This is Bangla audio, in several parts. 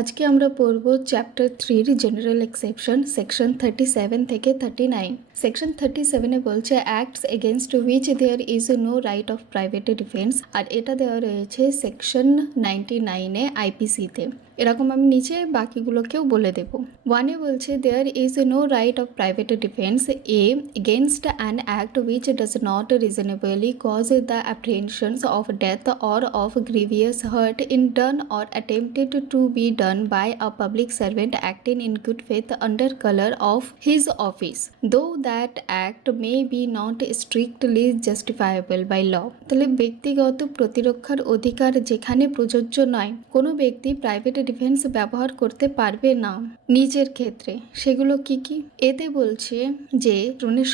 আজকে আমরা পড়ব চ্যাপ্টার 3 জেনারেল এক্সেপশন সেকশন 37 থেকে 39। সেকশন 37 বলছে acts against which there is no right of private defence, আর এটা দেওয়া রয়েছে সেকশন 99 আইপিসিতে। এরকম আমি নিচে বাকিগুলোকেও বলে দেব। ওয়ানে বলছে there is no right of private defence against an act which does not reasonably cause the apprehensions of death or of grievous hurt in done or attempted to be done by a public servant acting in good faith under color of his office, though that act may be not strictly justifiable by law। তাহলে ব্যক্তিগত প্রতিরক্ষার অধিকার যেখানে প্রযোজ্য নয়, কোনো ব্যক্তি প্রাইভেট ডিফেন্স ব্যবহার করতে পারবে না নিজের ক্ষেত্রে। সেগুলো কি কি? এতে বলছে যে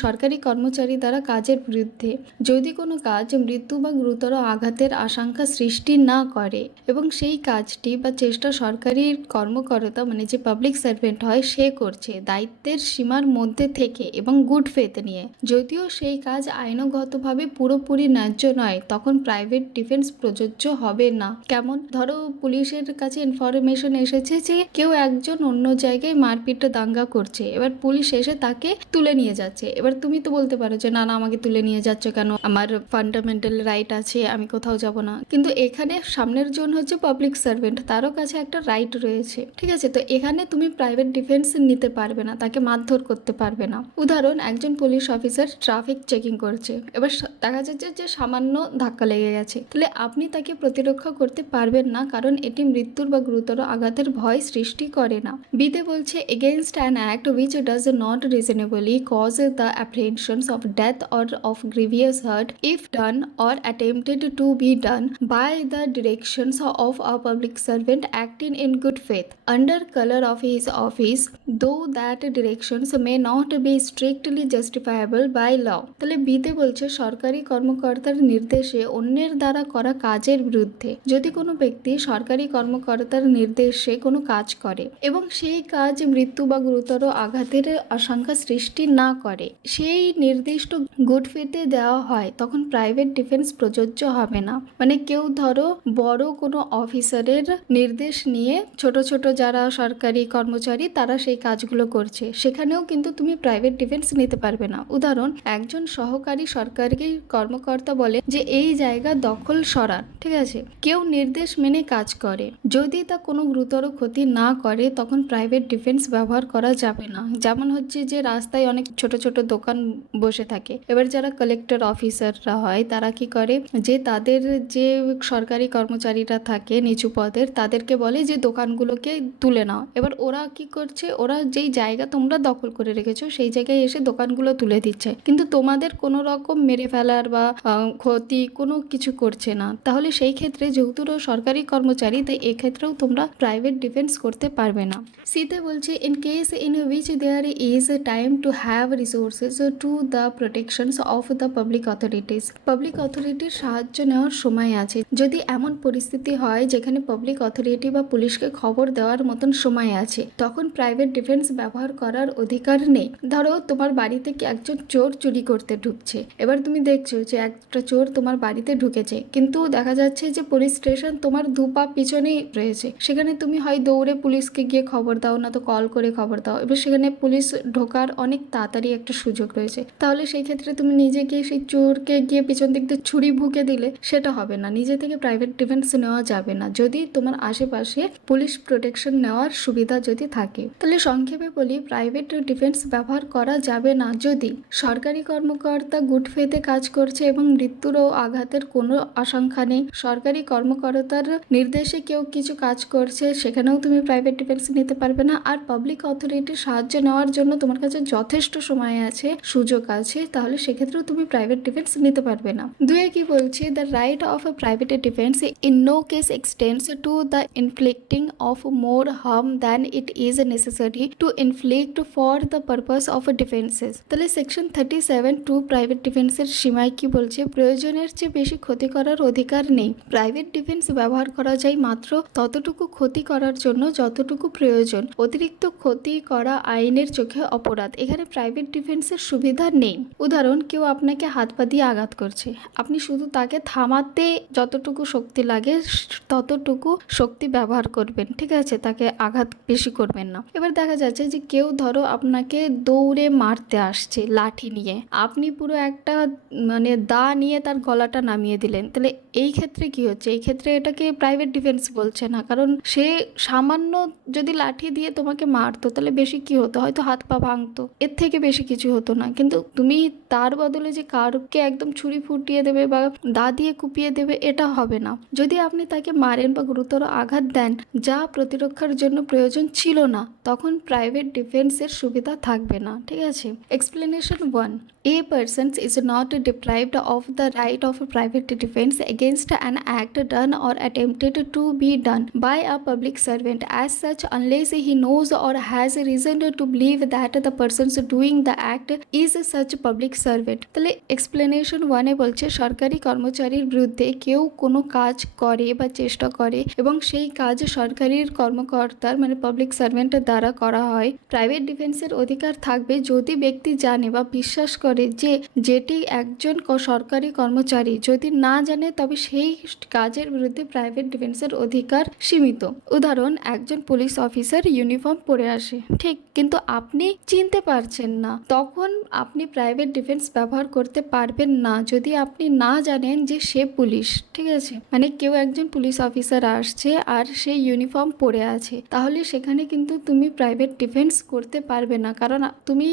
সরকারি কর্মচারী দ্বারা কাজের বিরুদ্ধে যদি কোনো কাজ মৃত্যু বা গুরুতর আঘাতের আশঙ্কা সৃষ্টি না করে এবং সেই কাজটি বা চেষ্টা সরকারি কর্মকর্তা মানে যে পাবলিক সার্ভেন্ট হয় সে করছে দায়িত্বের সীমার মধ্যে থেকে এবং গুড ফেথ নিয়ে, যদিও সেই কাজ আইনগতভাবে পুরোপুরি ন্যায্য নয়, তখন প্রাইভেট ডিফেন্স প্রযোজ্য হবে না। কেমন? ধরো পুলিশের কাছে ইনফরমেশন এসেছে যে কেউ একজন অন্য জায়গায় মারপিট দাঙ্গা করছে, এবার পুলিশ এসে তাকে তুলে নিয়ে যাচ্ছে। এবার তুমি তো বলতে পারো যে না না, আমাকে তুলে নিয়ে যাচ্ছ কেন, আমার ফান্ডামেন্টাল রাইট আছে, আমি কোথাও যাব না। কিন্তু এখানে সামনের জন হচ্ছে পাবলিক সার্ভেন্ট, তারও কাছে একটা রাইট রয়েছে, ঠিক আছে? তো এখানে তুমি প্রাইভেট ডিফেন্স নিতে পারবে না, তাকে মারধর করতে পারবে না। উদাহরণ, একজন পুলিশ অফিসার ট্রাফিক চেকিং করছে, এবার দেখা যাচ্ছে যে সামান্য ধাক্কা লেগে গেছে, তাহলে আপনি তাকে প্রতিরক্ষা করতে পারবেন না, কারণ এটি মৃত্যুর বা গুরুতর আঘাতের ভয় সৃষ্টি করে না। বিতে বলছে against an act which does not reasonably cause the apprehensions of death or of grievous hurt if done or attempted to be done by the directions of a public servant acting in good faith under color of his office, though that directions may not be strictly justifiable by law। তাহলে বিতে বলছে সরকারি কর্মকর্তার নির্দেশে অন্যের দ্বারা করা কাজের বিরুদ্ধে যদি কোনো ব্যক্তি সরকারি কর্মকর্তার নির্দেশে কোনো কাজ করে এবং সেই কাজ মৃত্যু বা গুরুতর আঘাতের আশঙ্কা সৃষ্টি না করে, সেই নির্দিষ্ট গুড ফেথে দেওয়া হয়, তখন প্রাইভেট ডিফেন্স প্রযোজ্য হবে না। মানে কেউ ধরো বড় কোনো অফিসারের নির্দেশ নিয়ে ছোট ছোট যারা সরকারি কর্মচারী তারা সেই কাজগুলো করছে, সেখানেও কিন্তু তুমি প্রাইভেট ডিফেন্স নিতে পারবে না। উদাহরণ, একজন সহকারী সরকারি কর্মকর্তা বলে যে এই জায়গা দখল সরান, ঠিক আছে? কেউ নির্দেশ মেনে কাজ করে, যদি তা কোনো গুরুতর ক্ষতি না করে, তখন প্রাইভেট ডিফেন্স ব্যবহার করা যাবে না। যেমন হচ্ছে যে রাস্তায় অনেক ছোট ছোট দোকান বসে থাকে, এবার যারা কালেক্টর অফিসাররা হয় তারা কি করে যে তাদের যে সরকারি কর্মচারীরা থাকে নিচু পদের তাদেরকে বলে যে দোকানগুলোকে তুলে নাও। এবার ওরা কি করছে, ওরা যেই জায়গা তোমরা দখল করে রেখেছো সেই জায়গায় এসে দোকানগুলো তুলে দিচ্ছে, কিন্তু তোমাদের কোনো রকম মেরে ফেলার বা ক্ষতি কোনো কিছু করছে না। তাহলে সেই ক্ষেত্রে যেহেতু সরকারি কর্মচারী, তাই এক্ষেত্রেও তোমরা প্রাইভেট ডিফেন্স করতে পারবে না। সিতে বলছে in case in which there is time to have resources to the protections of the public authorities. Public অথরিটির সাহায্য নেওয়ার সময় আছে, যদি এমন পরিস্থিতি হয় যেখানে পাবলিক অথরিটি বা পুলিশকে খবর দেওয়ার মতন সময় আছে, তখন প্রাইভেট ডিফেন্স ব্যবহার করার অধিকার নেই। ধরো তোমার বাড়িতে কি একজন চোর চুরি করতে ঢুকছে, এবার তুমি দেখছো যে একটা চোর তোমার বাড়িতে ঢুকেছে, কিন্তু দেখা যাচ্ছে যে পুলিশ স্টেশন তোমার দুপা পিছনেই রয়েছে, সেখানে তুমি হয় দৌড়ে পুলিশকে গিয়ে খবর দাও, না তো কল করে খবর দাও। এবার সেখানে পুলিশ ঢোকার অনেক তাড়াতাড়ি একটা সুযোগ রয়েছে, তাহলে সেই ক্ষেত্রে তুমি নিজে গিয়ে সেই চোরকে গিয়ে পিছন দিক দিয়ে ছুরি ভুকে দিলে সেটা হবে না, নিজে থেকে প্রাইভেট ডিফেন্স নেওয়া যাবে না যদি তোমার আশেপাশে পুলিশ প্রোটেকশন নেওয়ার সুবিধা যদি থাকে। তাহলে সংক্ষেপে বলি, প্রাইভেট ডিফেন্স ব্যবহার করা যাবে না যদি সরকারি কর্মকর্তা গুড ফেথে কাজ করছে এবং মৃত্যুর ও আঘাতের কোনো আশঙ্কা নেই, সরকারি কর্মকর্তার নির্দেশে কেউ কিছু কাজ করছে, সেখানেও তুমি প্রাইভেট ডিফেন্স নিতে পারবে না। আর পাবলিক অথরিটির সাহায্য নেওয়ার জন্য তোমার কাছে যথেষ্ট সময় আছে, সুযোগ আছে, তাহলে সেক্ষেত্রেও তুমি প্রাইভেট ডিফেন্স নিতে পারবে না। দুয়ে কি বলছে, the right of a private defense in no case extends to the inflicting of more harm than it is necessary to inflict for the purpose of defenses। তাহলে সেকশন 37 টু প্রাইভেট ডিফেন্সের সীমায় কি বলছে, প্রয়োজনের চেয়ে বেশি ক্ষতি করার অধিকার নেই। প্রাইভেট ডিফেন্স ব্যবহার করা যায় মাত্র ততটুকু ততটুকু ক্ষতি করার জন্য যতটুকু প্রয়োজন। অতিরিক্ত ক্ষতি করা আইনের চোখে অপরাধ। এখানে প্রাইভেট ডিফেন্সের সুবিধা নেই। উদাহরণ, কেউ আপনাকে হাত পা দিয়ে আঘাত করছে, আপনি শুধু তাকে থামাতে যতটুকু শক্তি লাগে ততটুকু শক্তি ব্যবহার করবেন, ঠিক আছে, তাকে আঘাত বেশি করবেন না। এবার দেখা যাচ্ছে যে কেউ ধরো আপনাকে দৌড়ে মারতে আসছে লাঠি নিয়ে, আপনি পুরো একটা মানে দা নিয়ে তার গলাটা নামিয়ে দিলেন, তাহলে এই ক্ষেত্রে কি হচ্ছে? এই ক্ষেত্রে এটাকে প্রাইভেট ডিফেন্স বলছে না, কারণ সে সামান্য যদি লাঠি দিয়ে তোমাকে মারতো তাহলে বেশি কি হতো? হয়তো হাত পা ভাঙতো, এর থেকে বেশি কিছু হতো না। কিন্তু তুমি তার বদলে যে কারুকে একদম ছুরি ফুটিয়ে দেবে বা দা দিয়ে কুপিয়ে দেবে, এটা হবে না। যদি আপনি তাকে মারেন বা গুরুতর আঘাত দেন যা প্রতিরক্ষার জন্য প্রয়োজন ছিল না, তখন প্রাইভেট ডিফেন্সের সুবিধা থাকবে না, ঠিক আছে। Explanation 1, a person is not deprived of the right of private defense against an act done or attempted to be done by a public servant as such unless he knows or has reason to believe that the person doing the act is such public servant। তাহলে এক্সপ্লেনেশন 1 বলছে সরকারি কর্মচারীর বিরুদ্ধে কেউ কোনো কাজ করে বা চেষ্টা করে এবং সেই কাজ সরকারি কর্মকর্তার মানে পাবলিক সার্ভেন্টের দ্বারা করা হয়, প্রাইভেট ডিফেন্সের অধিকার থাকবে যদি ব্যক্তি জানে বা বিশ্বাস করে যে যেটি একজন সরকারি কর্মচারী যদি না জানে তবে সেই কাজের বিরুদ্ধে প্রাইভেট ডিফেন্সের অধিকার সীমিত। উদাহরণ, একজন পুলিশ অফিসার ইউনিফর্ম পরে আসে, ঠিক, কিন্তু আপনি চিনতে পারছেন না, তখন আপনি প্রাইভেট ডিফেন্স ব্যবহার করতে পারবেন না যদি আপনি না জানেন যে সে পুলিশ, ঠিক আছে। মানে কেউ একজন পুলিশ অফিসার আসছে আর সে ইউনিফর্ম পরে আছে, তাহলে সেখানে কিন্তু তুমি প্রাইভেট ডিফেন্স করতে পারবে না, কারণ তুমি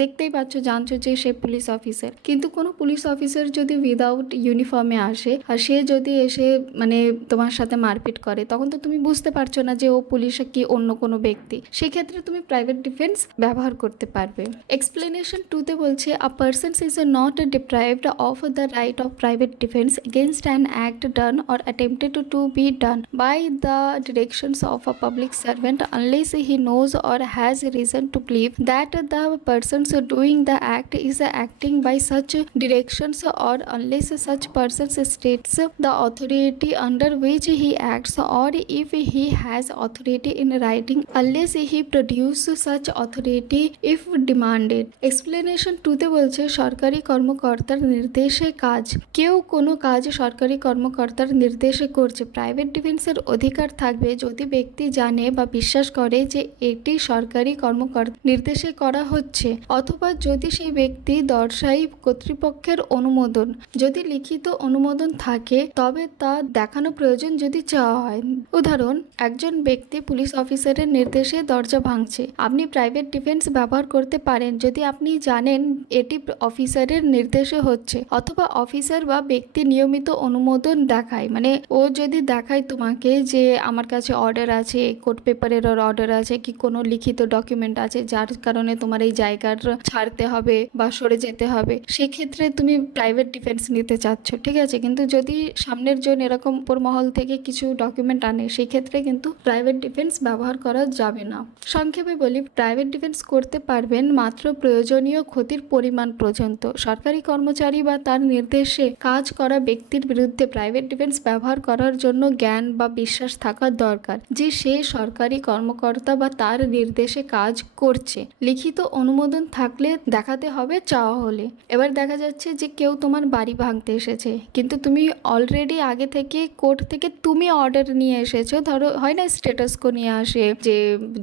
দেখতেই পাচ্ছ, জানছো যে সে পুলিশ অফিসার। কিন্তু কোনো পুলিশ অফিসার যদি উইদাউট ইউনিফর্মে আসে আর সে যদি এসে মানে তোমার সাথে মারপিট করে, তখন তো তুমি বুঝতে পারছো না যে ও পুলিশ কি অন্য কোনো ব্যক্তি, সেক্ষেত্রে তুমি প্রাইভেট ডিফেন্স ব্যবহার করতে পারবে। এক্সপ্লেনেশন 2 বলছে a person is not deprived of the right of private defence against an act done or attempted to be done by the directions of a public servant unless he knows or has reason to believe that the person doing the act is acting by such directions or unless such person states the authority under which he acts or if he has authority in writing unless he produce such authority if demanded। Explanation 2 বলছে সরকারি কর্মকর্তার নির্দেশে কাজ, কেউ কোনো কাজ সরকারি কর্মকর্তার নির্দেশে করছে, প্রাইভেট ডিফেন্সের অধিকার থাকবে যদি ব্যক্তি জানে বা বিশ্বাস করে যে এটি সরকারি কর্মকর্তা নির্দেশে করা হচ্ছে, অথবা যদি সেই ব্যক্তি দর্শায়ী কর্তৃপক্ষের অনুমোদন, যদি লিখিত অনুমোদন থাকে তবে তা দেখানো প্রয়োজন যদি চাওয়া হয়। উদাহরণ, একজন ব্যক্তি পুলিশ অফিসারের নির্দেশে দরজা ভাঙছে, আপনি প্রাইভেট ডিফেন্স ব্যবহার করতে পারেন যদি আপনি জানেন এটি অফিসারের নির্দেশে হচ্ছে, অথবা অফিসার বা ব্যক্তি নিয়মিত অনুমোদন দেখায়, মানে ও যদি দেখায় তোমাকে যে আমার কাছে অর্ডার আছে, কোর্ট পেপারের অর্ডার আছে কি কোনো লিখিত ডকুমেন্ট আছে যার কারণে তোমার এই জায়গার ছাড়তে হবে বা সরে যেতে হবে, সেক্ষেত্রে তুমি প্রাইভেট ডিফেন্স নিতে চাচ্ছ, ঠিক আছে। কিন্তু যদি সামনের জন এরকম উপর মহল থেকে কিছু ডকুমেন্ট আনে, সেই ক্ষেত্রে কিন্তু প্রাইভেট ডিফেন্স ব্যবহার করা যাবে না। সংক্ষেপে বলি, প্রাইভেট ডিফেন্স করতে পারবেন মাত্র প্রয়োজনীয় ক্ষতির পরিমাণ পর্যন্ত। সরকারি কর্মচারী বা তার নির্দেশে কাজ করা ব্যক্তির বিরুদ্ধে প্রাইভেট ডিফেন্স ব্যবহার করার জন্য জ্ঞান বা বিশ্বাস থাকা দরকার যে সে সরকারি কর্মকর্তা বা তার নির্দেশে কাজ করছে, লিখিত অনুমোদন থাকলে দেখাতে হবে চাওয়া হলে। এবার দেখা যাচ্ছে যে কেউ তোমার বাড়ি ভাঙতে এসেছে, কিন্তু তুমি অলরেডি আগে থেকে কোর্ট থেকে তুমি অর্ডার নিয়ে এসেছো, ধরো হয় না স্ট্যাটাসকো নিয়ে আসে যে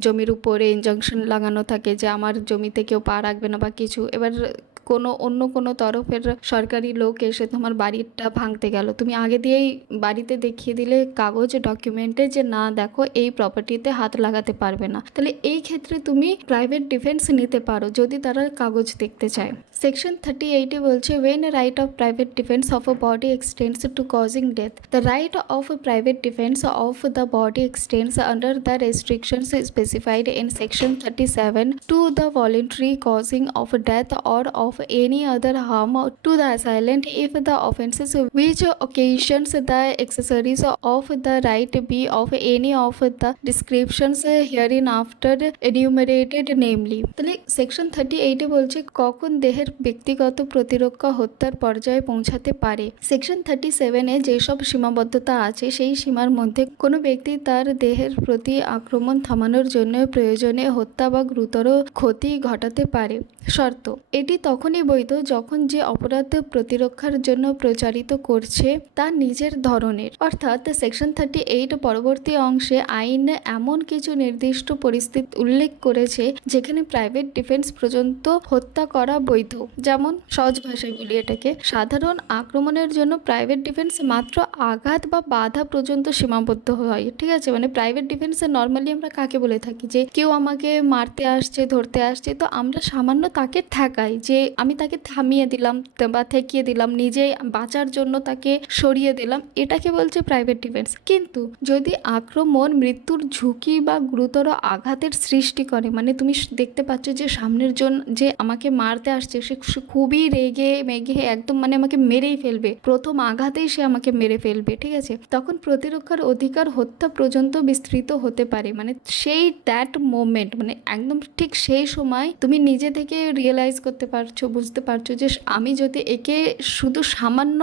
জমির উপরে ইনজাংশন লাগানো থাকে যে আমার জমিতে কেউ পা রাখবে না বা কিছু, এবার অন্য কোনো তরফের সরকারি লোক এসে তোমার বাড়িটা ভাঙতে গেল, তুমি আগে দিয়েই বাড়িতে দেখিয়ে দিলে কাগজ ডকুমেন্টে যে না দেখো এই প্রপার্টিতে হাত লাগাতে পারবে না, তাহলে এই ক্ষেত্রে তুমি প্রাইভেট ডিফেন্স নিতে পারো যদি তারা কাগজ দেখতে চায়। সেকশন 38 বলছে when a right of private defense of a body extends to causing death, the right of a private defense of the body extends under the restrictions specified in section 37 to the voluntary causing of death or of of any other harm to the assailant if the offences which occasions the accessories of the right be of any of the descriptions hereinafter enumerated namely। তাহলে সেকশন 38 বলছে কখন দেহের ব্যক্তিগত প্রতিরক্ষা হত্যার পর্যায়ে পৌঁছাতে পারে। সেকশন 37 যেসব সীমাবদ্ধতা আছে সেই সীমার মধ্যে কোনো ব্যক্তি তার দেহের প্রতি আক্রমণ থামানোর জন্য প্রয়োজনে হত্যা বা গুরুতর ক্ষতি ঘটাতে পারে। শর্ত: এটি তখনই বৈধ যখন যে অপরাধ প্রতিরক্ষার জন্য প্রচারিত করছে তা নিজের ধরনের। অর্থাৎ সেকশন 38 পরবর্তী অংশে আইন এমন কিছু নির্দিষ্ট পরিস্থিতি উল্লেখ করেছে যেখানে প্রাইভেট ডিফেন্স পর্যন্ত হত্যা করা বৈধ। যেমন সহজ ভাষায় বলি এটাকে, সাধারণ আক্রমণের জন্য প্রাইভেট ডিফেন্স মাত্র আঘাত বা বাধা পর্যন্ত সীমাবদ্ধ হয়। ঠিক আছে, মানে প্রাইভেট ডিফেন্সে নর্মালি আমরা কাকে বলে থাকি যে কেউ আমাকে মারতে আসছে, ধরতে আসছে, তো আমরা সামান্য তাকে ঠেকাই, যে আমি তাকে থামিয়ে দিলাম বা ঠেকিয়ে দিলাম, নিজে বাঁচার জন্য তাকে সরিয়ে দিলাম, এটাকে বলছে প্রাইভেট ডিফেন্স। কিন্তু যদি আক্রমণ মৃত্যুর ঝুঁকি বা গুরুতর আঘাতের সৃষ্টি করে, মানে তুমি দেখতে পাচ্ছ যে সামনের জন যে আমাকে মারতে আসছে সে খুবই রেগে মেগে একদম মানে আমাকে মেরেই ফেলবে, প্রথম আঘাতেই সে আমাকে মেরে ফেলবে, ঠিক আছে, তখন প্রতিরক্ষার অধিকার হত্যা পর্যন্ত বিস্তৃত হতে পারে। মানে সেই দ্যাট মোমেন্ট, মানে একদম ঠিক সেই সময় তুমি নিজে থেকে রিয়েলাইজ করতে পারছো, বুঝতে পারছো যে আমি যদি একে শুধু সামান্য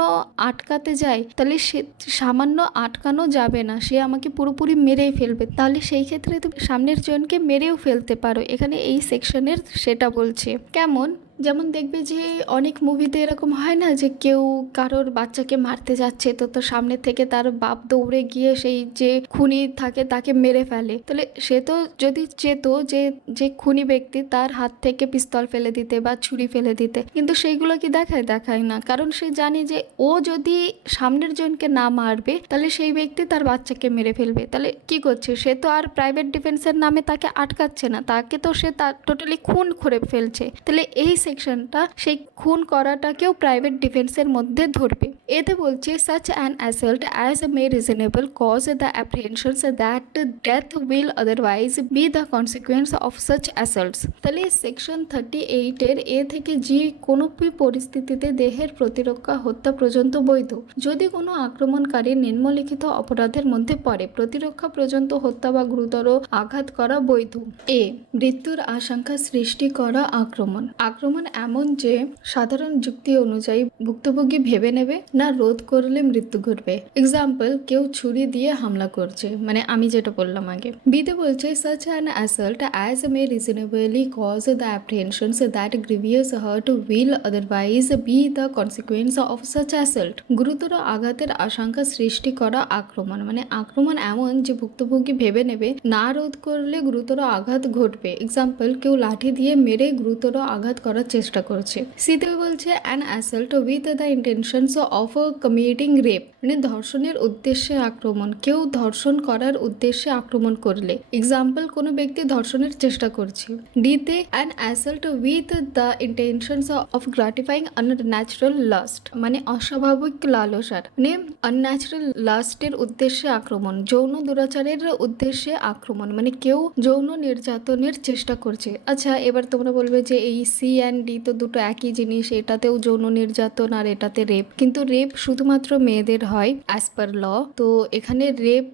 আটকাতে যাই তাহলে সে সামান্য আটকানো যাবে না, সে আমাকে পুরোপুরি মেরেই ফেলবে, তাহলে সেই ক্ষেত্রে তুমি সামনের জনকে মেরেও ফেলতে পারো। এখানে এই সেকশনের সেটা বলছে। কেমন? যেমন দেখবে যে অনেক মুভিতে এরকম হয় না যে কেউ কারোর বাচ্চাকে মারতে যাচ্ছে, তো তার সামনে থেকে তার বাপ দৌড়ে গিয়ে সেই যে খুনি থাকে তাকে মেরে ফেলে, তাহলে সে তো যদি চেত যে যে খুনি ব্যক্তি তার হাত থেকে পিস্তল ফেলে দিতে বা ছুরি ফেলে দিতে, কিন্তু সেইগুলো কি দেখায় না, কারণ সে জানে যে ও যদি সামনের জনকে না মারবে তাহলে সেই ব্যক্তি তার বাচ্চাকে মেরে ফেলবে। তাহলে কি করছে সে? তো আর প্রাইভেট ডিফেন্সের নামে তাকে আটকাচ্ছে না, তাকে তো সে তার টোটালি খুন করে ফেলছে। তাহলে এই সেকশনটা সেই খুন করাটাকেও প্রাইভেট ডিফেন্সের মধ্যে ধরবে। এতে বলছে such an assault as may reasonable cause the apprehensions that death will otherwise be the consequence of such assaults। তাহলে সেকশন 38 এর এ থেকে জি কোনো পরিস্থিতিতে দেহের প্রতিরক্ষা হত্যা পর্যন্ত বৈধ যদি কোনো আক্রমণকারী নিম্নলিখিত অপরাধের মধ্যে পড়ে। প্রতিরক্ষা পর্যন্ত হত্যা বা গুরুতর আঘাত করা বৈধ। এ, মৃত্যুর আশঙ্কা সৃষ্টি করা আক্রমণ। আক্রমণ এমন যে সাধারণ যুক্তি অনুযায়ী ভুক্তভোগী ভেবে নেবে না রোধ করলে মৃত্যু ঘটবে। এক্সাম্পল, কেউ ছুরি দিয়ে হামলা করছে, মানে আমি যেটা বললাম আগে। বিতে বলছে such an assault as may reasonably cause the apprehensions that grievous hurt will otherwise be the consequence of such assault। গুরুতর আঘাতের আশঙ্কা সৃষ্টি করা আক্রমণ, মানে আক্রমণ এমন যে ভুক্তভোগী ভেবে নেবে না রোধ করলে গুরুতর আঘাত ঘটবে। এক্সাম্পল, কেউ লাঠি দিয়ে মেরে গুরুতর আঘাত করার চেষ্টা করছে। সিতে বলছে an assault with the intentions of committing rape, মানে ধর্ষণের উদ্দেশ্যে আক্রমণ, কেউ ধর্ষণ করার উদ্দেশ্যে আক্রমণ করলে। এক্সাম্পল, কোনো ব্যক্তি ধর্ষণের চেষ্টা করছে। ডিতে an assault with the intentions of gratifying unnatural lust, মানে অস্বাভাবিক লালসার, মানে unnatural লাস্টের উদ্দেশ্যে আক্রমণ, যৌন দুরাচারের উদ্দেশ্যে আক্রমণ, মানে কেউ যৌন নির্যাতনের চেষ্টা করছে। আচ্ছা, এবার তোমরা বলবে যে এই সি অ্যান্ড ডি তো দুটো একই জিনিস, এটাতেও যৌন নির্যাতন আর এটাতে রেপ, কিন্তু রেপ শুধুমাত্র মেয়েদের হয় অ্যাজ পার ল, তো এখানে রেপ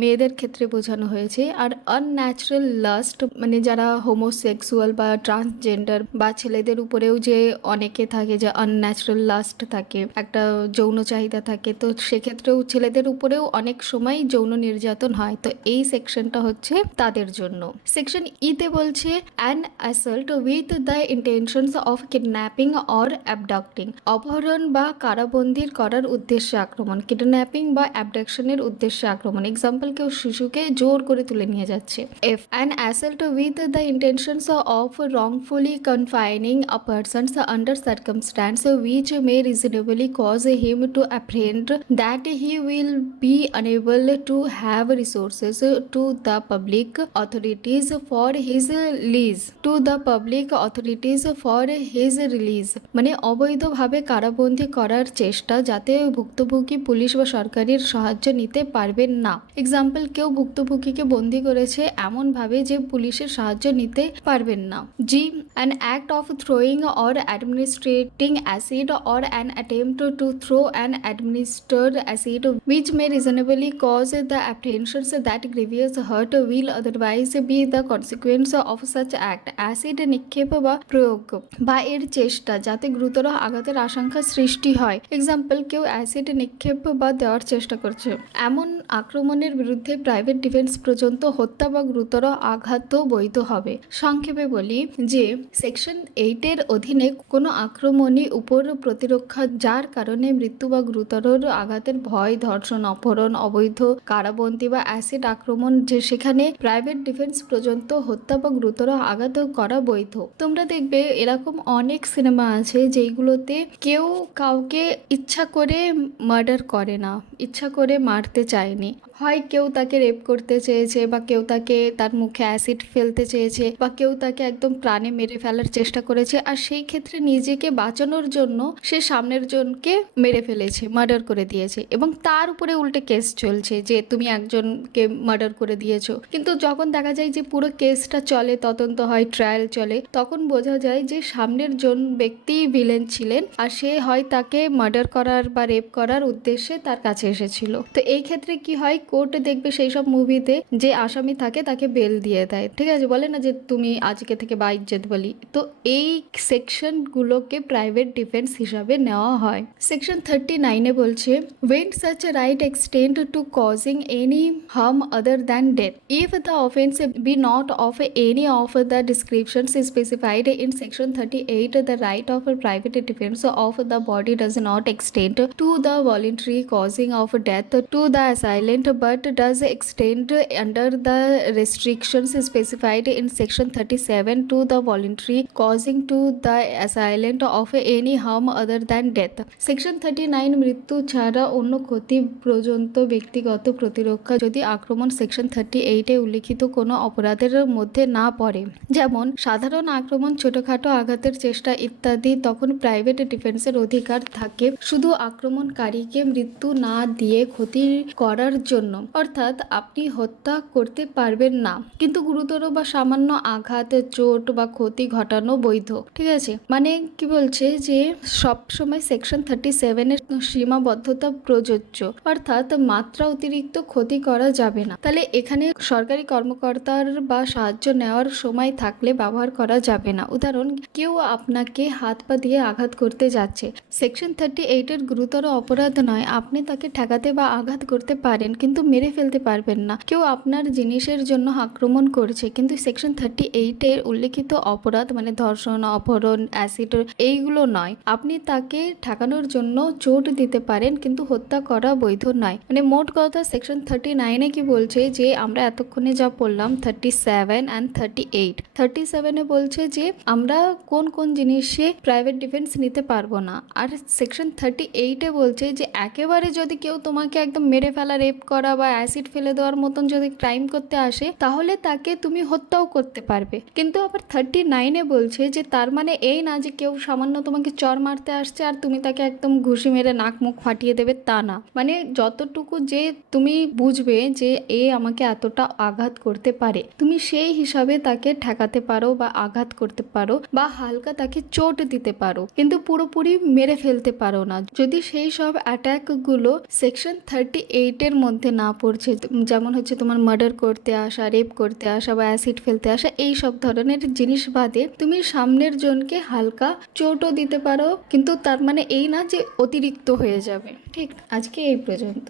মেয়েদের ক্ষেত্রে বোঝানো হয়েছে। আর আনন্যাচারাল লাস্ট মানে যারা হোমোসেক্সুয়াল বা ট্রান্সজেন্ডার বা ছেলেদের উপরেও যে অনেকে থাকে যে আনন্যাচারাল লাস্ট থাকে, একটা যৌন চাহিদা থাকে, তো সেক্ষেত্রেও ছেলেদের উপরেও অনেক সময় যৌন নির্যাতন হয়, তো এই সেকশনটা হচ্ছে তাদের জন্য। সেকশন ইতে বলছে an assault with the intentions of kidnapping or abducting, অপহরণ বা কারাবন্দির করার উদ্দেশ্যে আক্রমণ, কিডন্যাপিং বা অ্যাবডাকশনের উদ্দেশ্যে আক্রমণ। এক্সাম্পল, কেউ শিশুকে জোর করে তুলে নিয়ে যাচ্ছে। F an assault with the intentions of wrongfully confining a person under circumstance which may reasonably cause him to apprehend that he will be unable to have resources to the public authorities for his for his release, মানে অবৈধভাবে কারাবন্দী করার চেষ্টা, যাতে ভুক্তভোগী পুলিশ বা সরকারের সাহায্য নিতে পারবেন না। এক্সাম্পল, কেউ ভুক্তভোগীকে বন্দী করেছে এমনভাবে যে পুলিশের সাহায্য নিতে পারবেন না। জি, an act of throwing or administering acid or an attempt to throw an administered acid which may reasonably cause the apprehensions that grievous hurt will otherwise be the consequence of such act. Acid নিক্ষেপ বা প্রয়োগ বা এর চেষ্টা যাতে গুরুতর আঘাতের আশঙ্কা সৃষ্টি হয়। এক্সাম্পল, কেউ অ্যাসিড নিক্ষেপ বা দেওয়ার চেষ্টা করছে। এমন আক্রমণের বিরুদ্ধে প্রাইভেট ডিফেন্স পর্যন্ত হত্যা বা গুরুতর আঘাতও বৈধ হবে। সংক্ষেপে বলি যে সেকশন 8 এর অধীনে কোনো আক্রমণী উপর প্রতিরক্ষা যার কারণে মৃত্যু বা গুরুতর আঘাতের ভয়, ধর্ষণ, অপহরণ, অবৈধ কারাবন্দী বা অ্যাসিড আক্রমণ, যে সেখানে প্রাইভেট ডিফেন্স পর্যন্ত হত্যা বা গুরুতর আঘাত করা বৈধ। তোমরা দেখবে এরকম অনেক সিনেমা আছে যেগুলোতে কেউ কাউকে ইচ্ছা করে মার্ডার করে না, ইচ্ছা করে মারতে চায়নি। হয় কেউ তাকে রেপ করতে চেয়েছে, বা কেউ তাকে তার মুখে অ্যাসিড ফেলতে চেয়েছে, বা কেউ তাকে একদম প্রাণে মেরে ফেলার চেষ্টা করেছে, আর সেই ক্ষেত্রে নিজেকে বাঁচানোর জন্য সে সামনের জনকে মেরে ফেলেছে, মার্ডার করে দিয়েছে, এবং তার উপরে উল্টে কেস চলছে যে তুমি একজনকে মার্ডার করে দিয়েছো। কিন্তু যখন দেখা যায় যে পুরো কেসটা চলে, তদন্ত হয়, ট্রায়াল চলে, তখন বোঝা যায় যে সামনের জন ব্যক্তি ভিলেন ছিলেন, আর সে হয় তাকে মার্ডার করার বা রেপ করার উদ্দেশ্যে তার কাছে এসেছিল। তো এই ক্ষেত্রে কি হয়, কোর্ট দেখবে সেই সব মুভিতে যে আসামি থাকে তাকে বেল দিয়ে দেয়, ঠিক আছে, বলে না যে তুমি আজকে থেকে বাইজ্জত বলি। তো এই সেকশনগুলোকে প্রাইভেট ডিফেন্স হিসাবে নেওয়া হয়। সেকশন 39-এ বলছে, when such a right extend to causing any harm other than death, if the offense be not of any of the descriptions specified in section 38, the right of a private defense of the body does not extend to the voluntary causing of death to the assailant, but does extend under the restrictions specified in section 37 to the voluntary causing to the assailant of any harm other than death. Section 39 মৃত্যু ছাড়া অন্য ক্ষতি পর্যন্ত ব্যক্তিগত প্রতিরক্ষা যদি আক্রমণ সেকশন 38-এ উল্লিখিত কোনো অপরাধের মধ্যে না পড়ে, যেমন সাধারণ আক্রমণ, ছোটখাটো আঘাতের চেষ্টা ইত্যাদি, তখন প্রাইভেট ডিফেন্সের অধিকার থাকে শুধু আক্রমণকারীকে মৃত্যু না দিয়ে ক্ষতি করার জন্য। অর্থাৎ আপনি হত্যা করতে পারবেন না, কিন্তু গুরুতর বা সামান্য আঘাত, চোট বা ক্ষতি ঘটানো বৈধ, ঠিক আছে। মানে কি বলছে যে সবসময় সেকশন 37-এর সীমাবদ্ধতা প্রযোজ্য, অর্থাৎ মাত্রা অতিরিক্ত ক্ষতি করা যাবে না। তাহলে এখানে সরকারি কর্মকর্তার বা সাহায্য নেওয়ার সময় থাকলে ব্যবহার করা যাবে না। উদাহরণ, কেউ আপনাকে হাত পা দিয়ে আঘাত করতে যাচ্ছে, সেকশন 38-এর গুরুতর অপরাধ নয়, আপনি তাকে ঠেকাতে বা আঘাত করতে পারেন কিন্তু মেরে ফেলতে পারবেন না। কেউ আপনার জিনিসের জন্য আক্রমণ করছে, কিন্তু সেকশন 38-এর উল্লেখিত অপরাধ মানে ধর্ষণ, অপহরণ, অ্যাসিড এইগুলো নয়, আপনি তাকে ঠেকানোর জন্য চোট দিতে পারেন কিন্তু হত্যা করা বৈধ নয়। মানে মোট কথা সেকশন 39-এ কি বলছে যে আমরা এতক্ষণে যা পড়লাম 37 অ্যান্ড 38, 37-এ বলছে যে আমরা কোন কোন জিনিসে প্রাইভেট ডিফেন্স নিতে পারবো না, আর সেকশন 38-এ বলছে যে একেবারে যদি কেউ তোমাকে একদম মেরে ফেলা, রেপ করা বা অ্যাসিড ফেলে দেওয়ার মতন যদি ক্রাইম করতে আসে, তাহলে তাকে তুমি হত্যাও করতে পারবে। কিন্তু আবার 39-এ বলছে যে তার মানে এই না যে কেউ সামান্য তোমাকে চর মারতে আসছে আর তুমি তাকে একদম ঘুষি মেরে নাক মুখ ফাটিয়ে দেবে, তা না। মানে যতটুকু যে তুমি বুঝবে যে এ আমাকে এতটা আঘাত করতে পারে, তুমি সেই হিসাবে তাকে ঠেকাতে পারো বা আঘাত করতে পারো বা হালকা তাকে চোট দিতে পারো, কিন্তু পুরোপুরি মেরে ফেলতে পারো না, যদি সেই সব অ্যাটাকগুলো সেকশন 38-এর মধ্যে না পড়ছে। যেমন হচ্ছে তোমার মার্ডার করতে আসা, রেপ করতে আসা বা অ্যাসিড ফেলতে আসা, এই সব ধরনের জিনিস বাদে তুমি সামনের জনকে হালকা চোটও দিতে পারো, কিন্তু তার মানে এই না যে অতিরিক্ত হয়ে যাবে। ঠিক, আজকে এই পর্যন্ত।